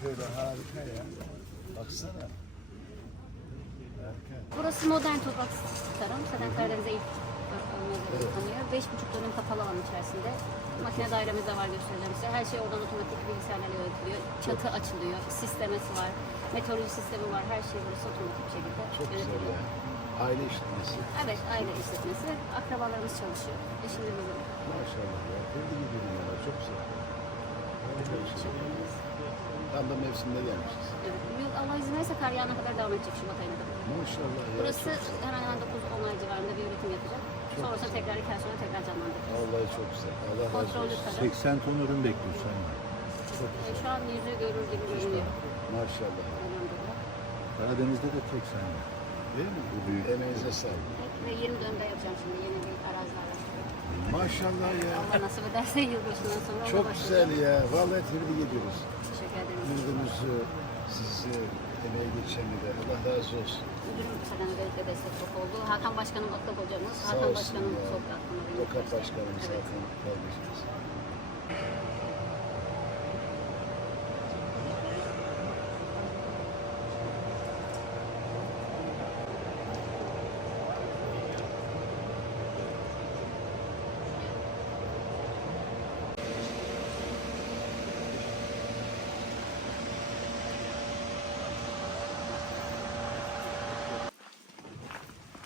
şöyle harika ya. Baksana. Harika. Burası modern toprak tarım. Zaten Karadeniz'e ilk olmadığı tanıyor. Beş buçuk dönüm kapalı alan içerisinde. Makine dairemiz de var göstereceğim size. Her şey oradan otomatik bilgisayarlarla yönetiliyor. Çatı açılıyor. Sistemesi var. Meteoroloji sistemi var. Her şey burası otomatik bir şekilde Çok güzel yönetiliyor. ya. Aile işletmesi. Evet, aile işletmesi. Akrabalarımız çalışıyor. Eşimle bizim. Maşallah ya. Tebrik ediyorum ya. Çok güzel. Harika bir şey. Tam da mevsimde gelmişiz. Evet, bu yıl Allah izin verirse kar yağına kadar devam edecek Şubat ayına kadar. Maşallah ya. Burası çok güzel. hemen hemen 9-10 ay civarında bir üretim yapacak. Çok Sonrasında güzel. tekrar iki ay sonra tekrar canlandıracağız. Vallahi çok güzel. Allah razı Kontrollü olsun. tarım. 80 ton ürün bekliyorsun. Çok Ee, güzel. Şu an yüzü görür gibi görünüyor. Maşallah. Elhamdülillah. Karadeniz'de de tek sen var. Değil mi? Bu büyük. Emeğinize sağlık. Ve 20 dönümde yapacağım şimdi yeni bir araziler var. Maşallah ya. Allah nasip ederse yılbaşından sonra ona Çok başlayacağım. güzel ya. Vallahi tebrik ediyoruz. Teşekkür sizi, emeği geçeni de Allah razı olsun. Müdürüm zaten özellikle destek çok oldu. Hakan Başkanım akıl hocamız. Sağ Hakan olsun Başkanım ya. benim. Tokat Başkanımız Evet. zaten kardeşimiz.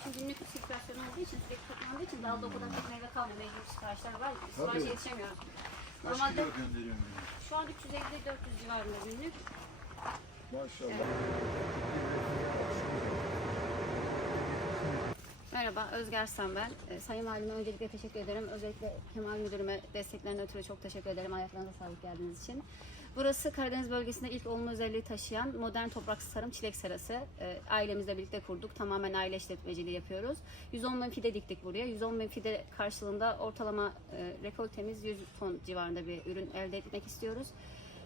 Şimdi günlük bir sirkülasyon olduğu için sürekli toplandığı için daha da o kadar çok meyve kalmıyor. Mecbur siparişler var. Siparişe Tabii. yetişemiyoruz. Normalde şu an 350-400 civarında günlük. Maşallah. Merhaba, Özger Arslan ben. Ee, Sayın Valime öncelikle teşekkür ederim. Özellikle Kemal Müdürüme desteklerinden ötürü çok teşekkür ederim. Ayaklarınıza sağlık geldiğiniz için. Burası Karadeniz bölgesinde ilk olma özelliği taşıyan modern topraksız tarım çilek serası. Ee, ailemizle birlikte kurduk. Tamamen aile işletmeciliği yapıyoruz. 110 bin fide diktik buraya. 110 bin fide karşılığında ortalama e, rekoltemiz 100 ton civarında bir ürün elde etmek istiyoruz.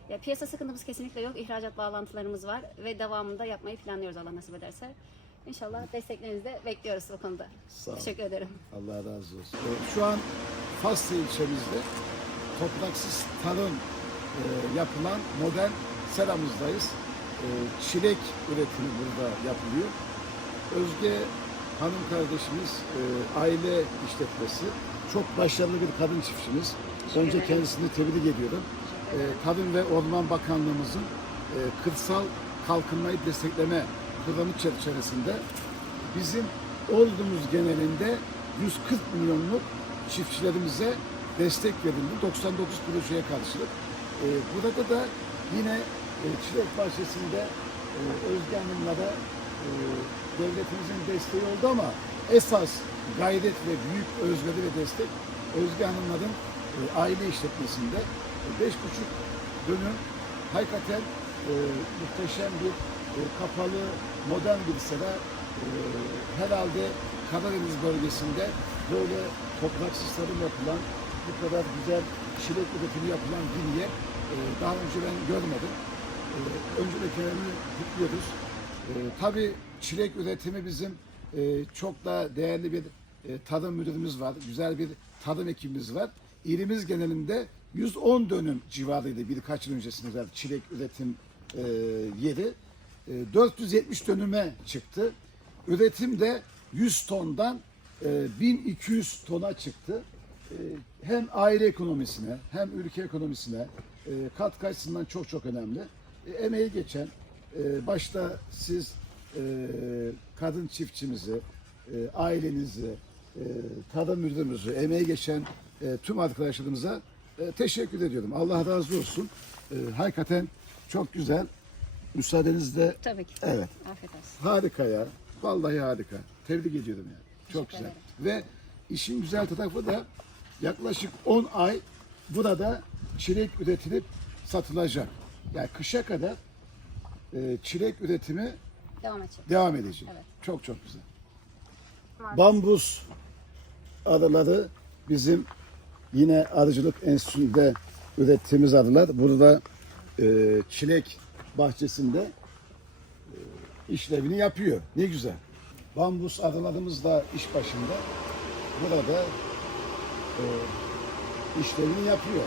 Ya, piyasa sıkıntımız kesinlikle yok. İhracat bağlantılarımız var ve devamında yapmayı planlıyoruz Allah nasip ederse. İnşallah desteklerinizi de bekliyoruz bu konuda. Sağ olun. Teşekkür ederim. Allah razı olsun. Şu an Faslı ilçemizde topraksız tarım yapılan modern seramızdayız. E, çilek üretimi burada yapılıyor. Özge hanım kardeşimiz e, aile işletmesi. Çok başarılı bir kadın çiftçimiz. Önce kendisini tebrik ediyorum. E, Tarım ve Orman Bakanlığımızın e, kırsal kalkınmayı destekleme programı çerçevesinde bizim ordumuz genelinde 140 milyonluk çiftçilerimize destek verildi. 99 projeye karşılık. E, burada da yine e, Çilek Bahçesi'nde e, Özge Hanım'lara e, devletimizin desteği oldu ama esas gayret ve büyük özveri ve destek Özge Hanımların e, aile işletmesinde. E, beş buçuk dönüm hakikaten e, muhteşem bir e, kapalı modern bir sera. E, herhalde Karadeniz bölgesinde böyle topraksız tarım yapılan bu kadar güzel çilek üretimi yapılan bir yer e, daha önce ben görmedim. E, önceliklerini kutluyoruz. E, tabii çilek üretimi bizim e, çok da değerli bir e, tarım müdürümüz var. Güzel bir tarım ekibimiz var. İlimiz genelinde 110 dönüm civarıydı birkaç yıl öncesinde çilek üretim e, yeri. E, 470 dönüme çıktı. Üretim de 100 tondan e, 1200 tona çıktı. E, hem aile ekonomisine hem ülke ekonomisine e, katkı açısından çok çok önemli. E, emeği geçen e, başta siz kadın çiftçimizi, ailenizi, tarım müdürümüzü, emeği geçen tüm arkadaşlarımıza teşekkür ediyorum. Allah razı olsun. Hakikaten çok güzel. Müsaadenizle Tabii ki. Evet. Afiyet olsun. Harika ya. Vallahi harika. Tebrik ediyorum ya. Çok güzel. Ve işin güzel tarafı da yaklaşık 10 ay burada çilek üretilip satılacak. Yani kışa kadar e, çilek üretimi Devam edecek. devam edecek. Evet. Çok çok güzel. Bambus arıları bizim yine arıcılık enstitüsünde ürettiğimiz arılar. Burada e, çilek bahçesinde e, işlevini yapıyor. Ne güzel. Bambus arılarımız da iş başında. Burada e, işlevini yapıyor.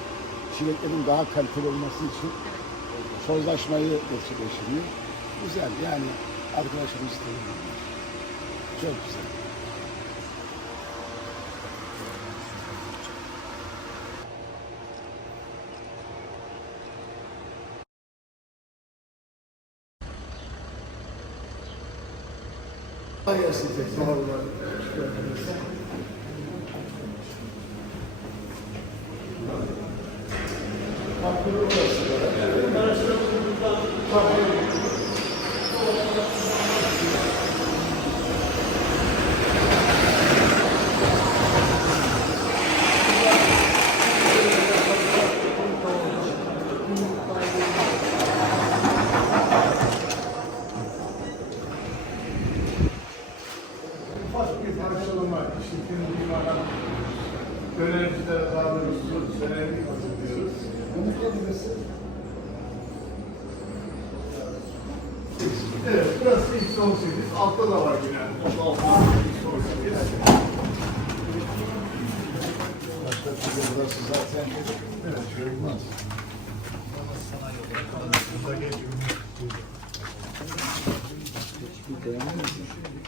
Çileklerin daha kaliteli olması için e, sözleşmeyi gerçekleştiriyor. Güzel yani arkadaşımız tanıyor. Çok güzel. Kolay gelsin tekrar. Ufak bir parçalama, şirketin duymadan dönemcilere daha doğrusu dönemlik hazırlıyoruz. Evet, burası X18, altta da var yine. 36 X18. Başka türlü burası zaten evet, olmaz. Burada geçiyor. Hiçbir dayanamazsın.